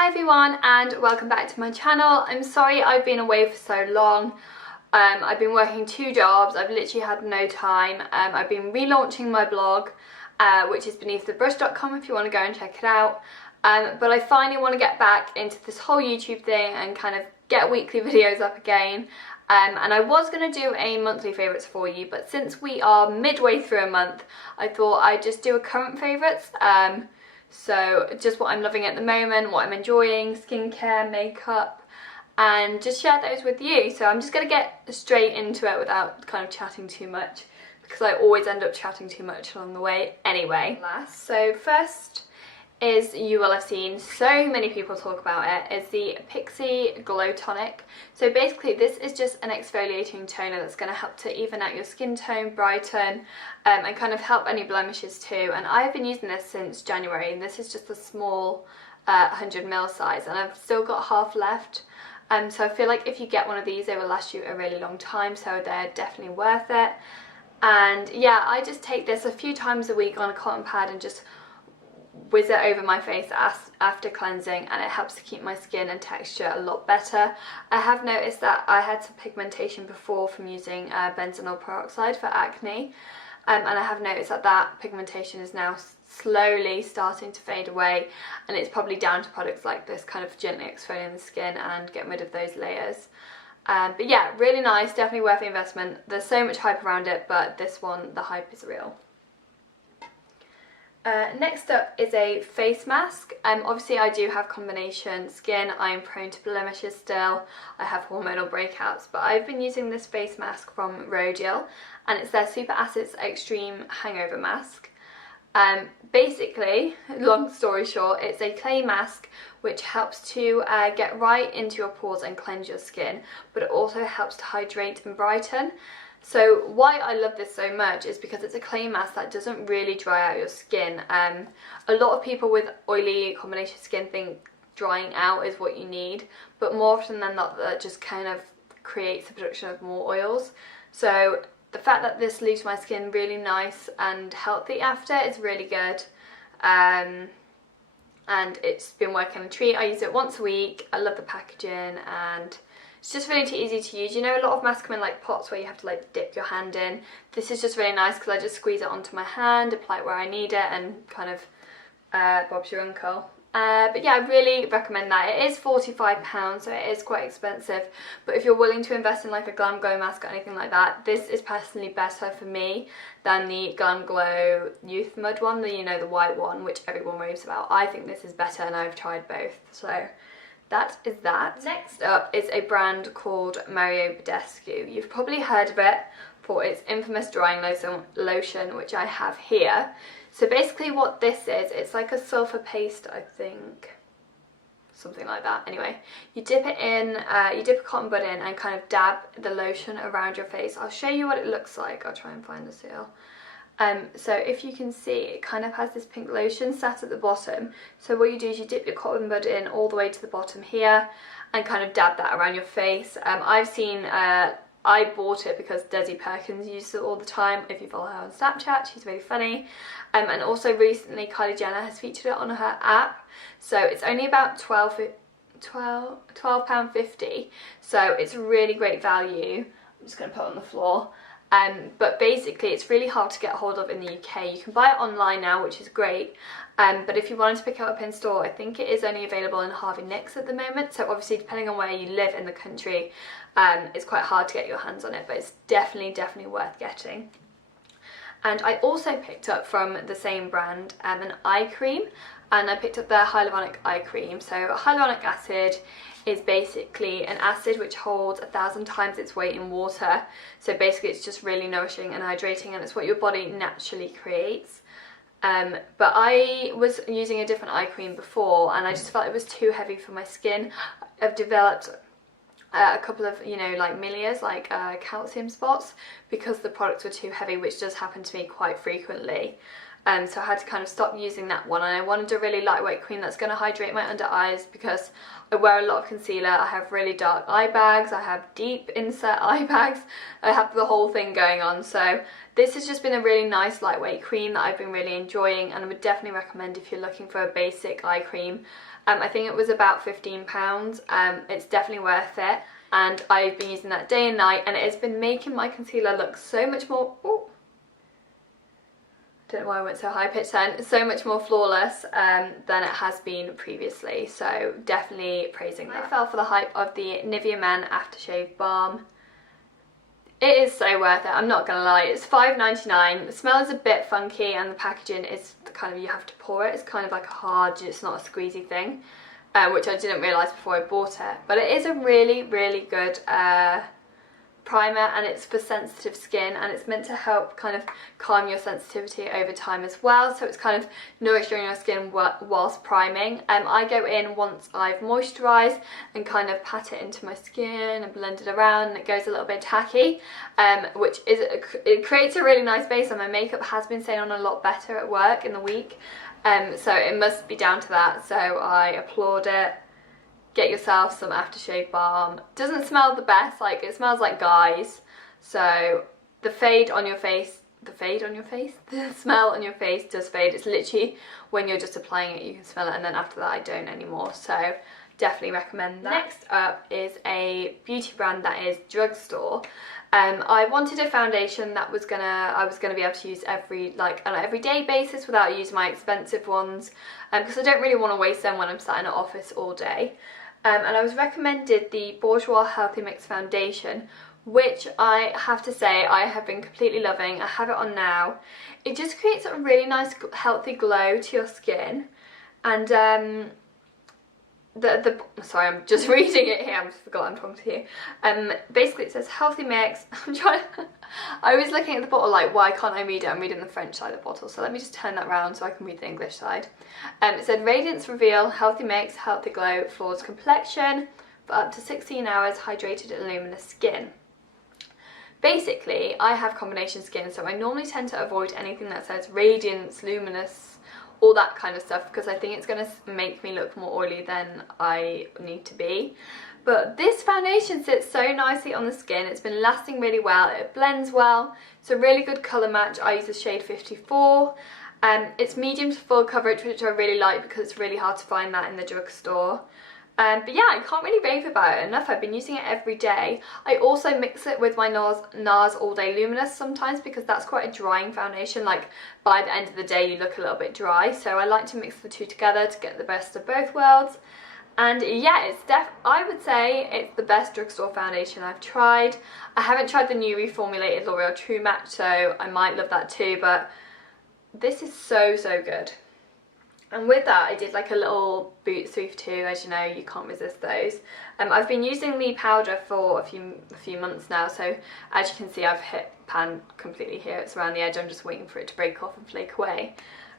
Hi everyone and welcome back to my channel. I'm sorry I've been away for so long. I've been working 2 jobs, I've literally had no time. I've been relaunching my blog, which is beneaththebrush.com if you want to go and check it out. But I finally want to get back into this whole YouTube thing and kind of get weekly videos up again. And I was going to do a monthly favourites for you, but since we are midway through a month, I thought I'd just do a current favourites. So just what I'm loving at the moment, what I'm enjoying, skincare, makeup, and just share those with you. So I'm just going to get straight into it without kind of chatting too much, because I always end up chatting too much along the way anyway. So first is, you will have seen so many people talk about it, is the Pixi Glow Tonic. So basically this is just an exfoliating toner that's going to help to even out your skin tone, brighten, and kind of help any blemishes too. And I've been using this since January, and this is just a small 100ml size, and I've still got half left. So I feel like if you get one of these, they will last you a really long time, so they're definitely worth it. And yeah, I just take this a few times a week on a cotton pad and just whiz it over my face after cleansing, and it helps to keep my skin and texture a lot better. I have noticed that I had some pigmentation before from using benzoyl peroxide for acne, and I have noticed that that pigmentation is now slowly starting to fade away, and it's probably down to products like this, kind of gently exfoliating the skin and getting rid of those layers. But yeah, really nice, definitely worth the investment. There's so much hype around it, but this one, the hype is real. Next up is a face mask. Obviously I do have combination skin, I'm prone to blemishes still, I have hormonal breakouts, but I've been using this face mask from Rodial, and it's their Super Acids Extreme Hangover Mask. Basically, long story short, it's a clay mask which helps to get right into your pores and cleanse your skin, but it also helps to hydrate and brighten. So why I love this so much is because it's a clay mask that doesn't really dry out your skin. A lot of people with oily combination skin think drying out is what you need, but more often than not that just kind of creates the production of more oils. So the fact that this leaves my skin really nice and healthy after is really good. And it's been working a treat. I use it once a week. I love the packaging, and it's just really easy to use. You know, a lot of masks come in like pots where you have to like dip your hand in. This is just really nice because I just squeeze it onto my hand, apply it where I need it, and kind of bob's your uncle. But yeah, I really recommend that. It is £45, so it is quite expensive, but if you're willing to invest in like a Glam Glow mask or anything like that, this is personally better for me than the Glam Glow Youth Mud one, the, you know, the white one, which everyone raves about. I think this is better, and I've tried both, so that is that. Next up is a brand called Mario Badescu. You've probably heard of it for its infamous drying lotion, which I have here. So basically what this is, it's like a sulfur paste, I think, something like that. Anyway, you dip it in, you dip a cotton bud in and kind of dab the lotion around your face. I'll show you what it looks like. I'll try and find the seal. So if you can see, it kind of has this pink lotion sat at the bottom. So what you do is you dip your cotton bud in all the way to the bottom here and kind of dab that around your face. I've seen, I bought it because Desi Perkins uses it all the time. If you follow her on Snapchat, she's really funny. And also recently Kylie Jenner has featured it on her app. So it's only about £12.50. So it's really great value. I'm just going to put it on the floor. But basically it's really hard to get hold of in the UK. You can buy it online now, which is great, but if you wanted to pick it up in store, I think it is only available in Harvey Nicks at the moment. So obviously depending on where you live in the country, it's quite hard to get your hands on it, but it's definitely worth getting. And I also picked up from the same brand an eye cream, and I picked up their hyaluronic eye cream. So hyaluronic acid is basically an acid which holds 1,000 times its weight in water. So basically it's just really nourishing and hydrating, and it's what your body naturally creates. But I was using a different eye cream before, and I just felt it was too heavy for my skin. I've developed a couple of, you know, like milias, like calcium spots, because the products were too heavy, which does happen to me quite frequently. So I had to kind of stop using that one, and I wanted a really lightweight cream that's going to hydrate my under eyes, because I wear a lot of concealer, I have really dark eye bags, I have deep inset eye bags, I have the whole thing going on. So this has just been a really nice lightweight cream that I've been really enjoying, and I would definitely recommend if you're looking for a basic eye cream I think it was about £15. It's definitely worth it, and I've been using that day and night, and it has been making my concealer look so much more, don't know why I went so high pitched then, so much more flawless than it has been previously, so definitely praising that. I fell for the hype of the Nivea Men Aftershave Balm. It is so worth it, I'm not gonna lie. It's £5.99, the smell is a bit funky, and the packaging is kind of, you have to pour it, it's kind of like a hard, it's not a squeezy thing, which I didn't realise before I bought it, but it is a really, really good primer, and it's for sensitive skin, and it's meant to help kind of calm your sensitivity over time as well, so it's kind of nourishing your skin whilst priming. I go in once I've moisturised and kind of pat it into my skin and blend it around, and it goes a little bit tacky, which is, it creates a really nice base, and my makeup has been staying on a lot better at work in the week, so it must be down to that, so I applaud it. Get yourself some aftershave balm. Doesn't smell the best, like it smells like Guys. So the fade on your face, the smell on your face does fade. It's literally when you're just applying it you can smell it, and then after that I don't anymore. So definitely recommend that. Next up is a beauty brand that is Drugstore. I wanted a foundation that I was gonna be able to use on an everyday basis without using my expensive ones, because I don't really want to waste them when I'm sat in an office all day. And I was recommended the Bourjois Healthy Mix Foundation, which I have to say I have been completely loving. I have it on now. It just creates a really nice healthy glow to your skin, and sorry, I'm just reading it here, I just forgot I'm talking to you. Basically it says healthy mix. I was looking at the bottle like, why can't I read it? I'm reading the French side of the bottle, so let me just turn that around so I can read the English side. It said Radiance Reveal Healthy Mix Healthy Glow Flawless Complexion for up to 16 hours hydrated and luminous skin. Basically I have combination skin, so I normally tend to avoid anything that says radiance, luminous, all that kind of stuff, because I think it's going to make me look more oily than I need to be. But this foundation sits so nicely on the skin. It's been lasting really well, it blends well, it's a really good colour match. I use the shade 54. It's medium to full coverage, which I really like because it's really hard to find that in the drugstore. But yeah, I can't really rave about it enough. I've been using it every day. I also mix it with my NARS All Day Luminous sometimes, because that's quite a drying foundation. Like by the end of the day you look a little bit dry, so I like to mix the two together to get the best of both worlds. And yeah, I would say it's the best drugstore foundation I've tried. I haven't tried the new reformulated L'Oreal True Match, so I might love that too, but this is so good. And with that I did like a little boot sweep too, as you know, you can't resist those. I've been using the powder for a few months now, so as you can see I've hit pan completely here, it's around the edge, I'm just waiting for it to break off and flake away.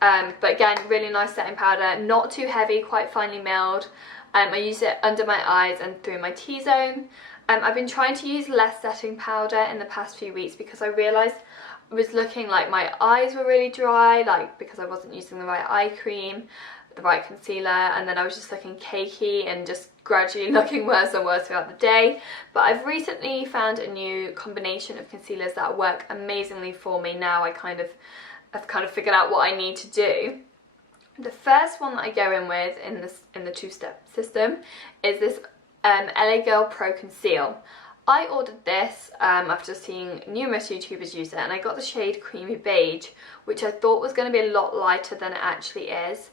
But again, really nice setting powder, not too heavy, quite finely milled. I use it under my eyes and through my T-zone. I've been trying to use less setting powder in the past few weeks because I realised I was looking like my eyes were really dry, like because I wasn't using the right eye cream, the right concealer, and then I was just looking cakey and just gradually looking worse and worse throughout the day. But I've recently found a new combination of concealers that work amazingly for me now. I've kind of figured out what I need to do. The first one that I go in with in the two-step system is this LA Girl Pro Conceal. I ordered this after seeing numerous YouTubers use it, and I got the shade Creamy Beige, which I thought was going to be a lot lighter than it actually is.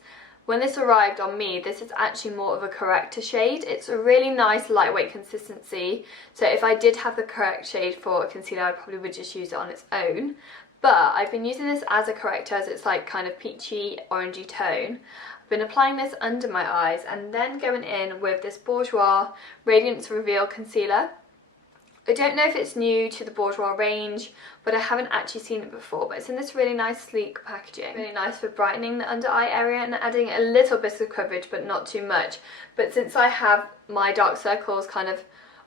When this arrived on me, this is actually more of a corrector shade. It's a really nice lightweight consistency, so if I did have the correct shade for a concealer I probably would just use it on its own. But I've been using this as a corrector, as it's like kind of peachy, orangey tone. I've been applying this under my eyes and then going in with this Bourjois Radiance Reveal Concealer. I don't know if it's new to the Bourjois range, but I haven't actually seen it before, but it's in this really nice sleek packaging. Really nice for brightening the under eye area and adding a little bit of coverage, but not too much. But since I have my dark circles kind of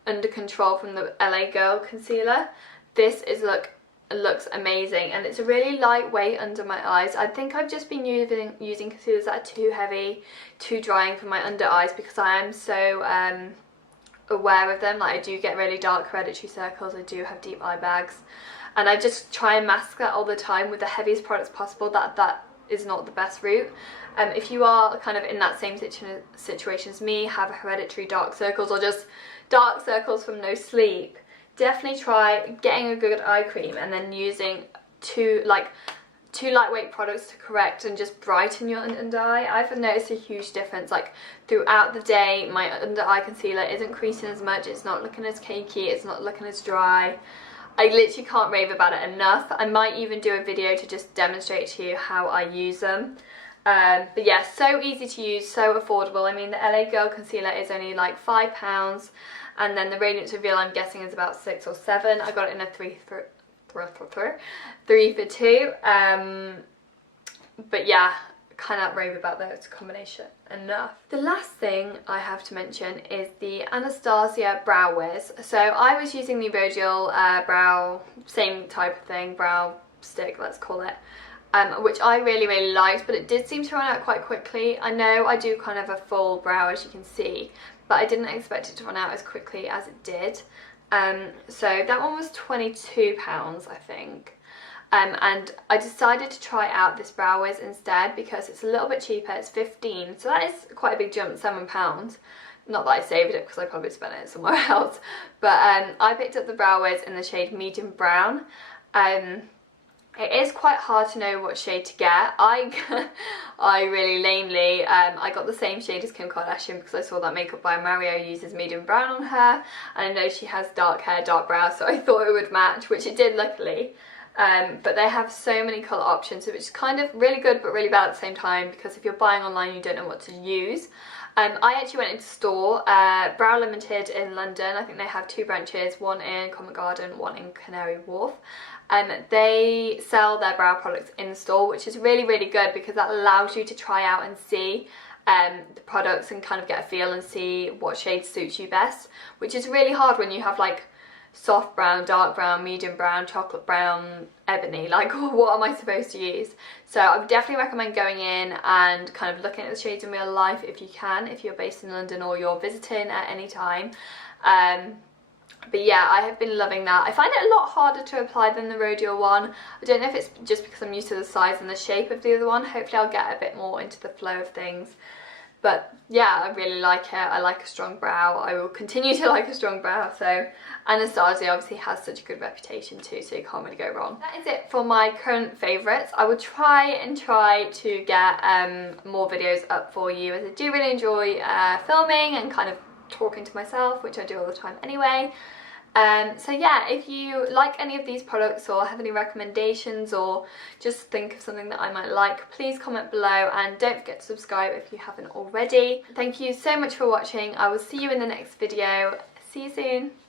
under control from the LA Girl concealer, this looks amazing, and it's really lightweight under my eyes. I think I've just been using concealers that are too heavy, too drying for my under eyes, because I am so aware of them. Like I do get really dark hereditary circles, I do have deep eye bags, and I just try and mask that all the time with the heaviest products possible that is not the best route. If you are kind of in that same situation as me, have hereditary dark circles or just dark circles from no sleep, definitely try getting a good eye cream and then using two lightweight products to correct and just brighten your under eye. I've noticed a huge difference, like throughout the day my under eye concealer isn't creasing as much, it's not looking as cakey, it's not looking as dry. I literally can't rave about it enough. I might even do a video to just demonstrate to you how I use them. But yeah, so easy to use, so affordable. I mean, the LA Girl concealer is only like £5, and then the Radiance Reveal I'm guessing is about 6 or 7. I got it in a 3 for 2. But yeah, cannot rave about that combination enough. The last thing I have to mention is the Anastasia Brow Wiz. So I was using the Rodial brow, same type of thing, brow stick, let's call it, which I really liked, but it did seem to run out quite quickly. I know I do kind of a full brow, as you can see, but I didn't expect it to run out as quickly as it did. So that one was £22, I think. And I decided to try out this Brow Wiz instead because it's a little bit cheaper. It's 15, so that is quite a big jump, £7. Not that I saved it because I probably spent it somewhere else, but I picked up the Brow Wiz in the shade medium brown. It is quite hard to know what shade to get. I really lamely, I got the same shade as Kim Kardashian because I saw that Makeup by Mario uses medium brown on her, and I know she has dark hair, dark brows, so I thought it would match, which it did luckily. But they have so many colour options, which is kind of really good but really bad at the same time, because if you're buying online you don't know what to use. I actually went into store, Brow Limited in London. I think they have 2 branches, one in Covent Garden, one in Canary Wharf. They sell their brow products in store, which is really good because that allows you to try out and see the products and kind of get a feel and see what shade suits you best, which is really hard when you have like soft brown, dark brown, medium brown, chocolate brown, ebony. Like, what am I supposed to use? So I would definitely recommend going in and kind of looking at the shades in real life if you can, if you're based in London or you're visiting at any time. But yeah, I have been loving that. I find it a lot harder to apply than the Rodial one. I don't know if it's just because I'm used to the size and the shape of the other one. Hopefully I'll get a bit more into the flow of things. But yeah, I really like it. I like a strong brow. I will continue to like a strong brow. So Anastasia obviously has such a good reputation too, so you can't really go wrong. That is it for my current favourites. I will try to get more videos up for you, as I do really enjoy filming and kind of talking to myself, which I do all the time anyway. So yeah, if you like any of these products or have any recommendations or just think of something that I might like, please comment below and don't forget to subscribe if you haven't already. Thank you so much for watching. I will see you in the next video. See you soon.